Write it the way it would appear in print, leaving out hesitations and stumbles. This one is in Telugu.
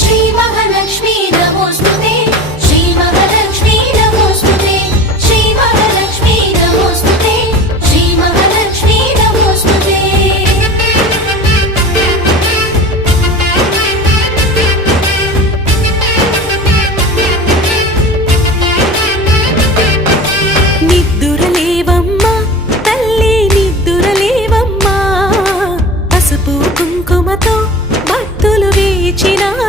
శ్రీ మహాలక్ష్మీ నమోస్తుతే శ్రీ మహాలక్ష్మీ నమోస్తుతే శ్రీ మహాలక్ష్మీ నమోస్తుతే శ్రీ మహాలక్ష్మీ నమోస్తుతే నిద్దురలేవమ్మా తల్లి నిద్దురలేవమ్మా పసుపు కుంకుమతో భక్తులు వేచినారు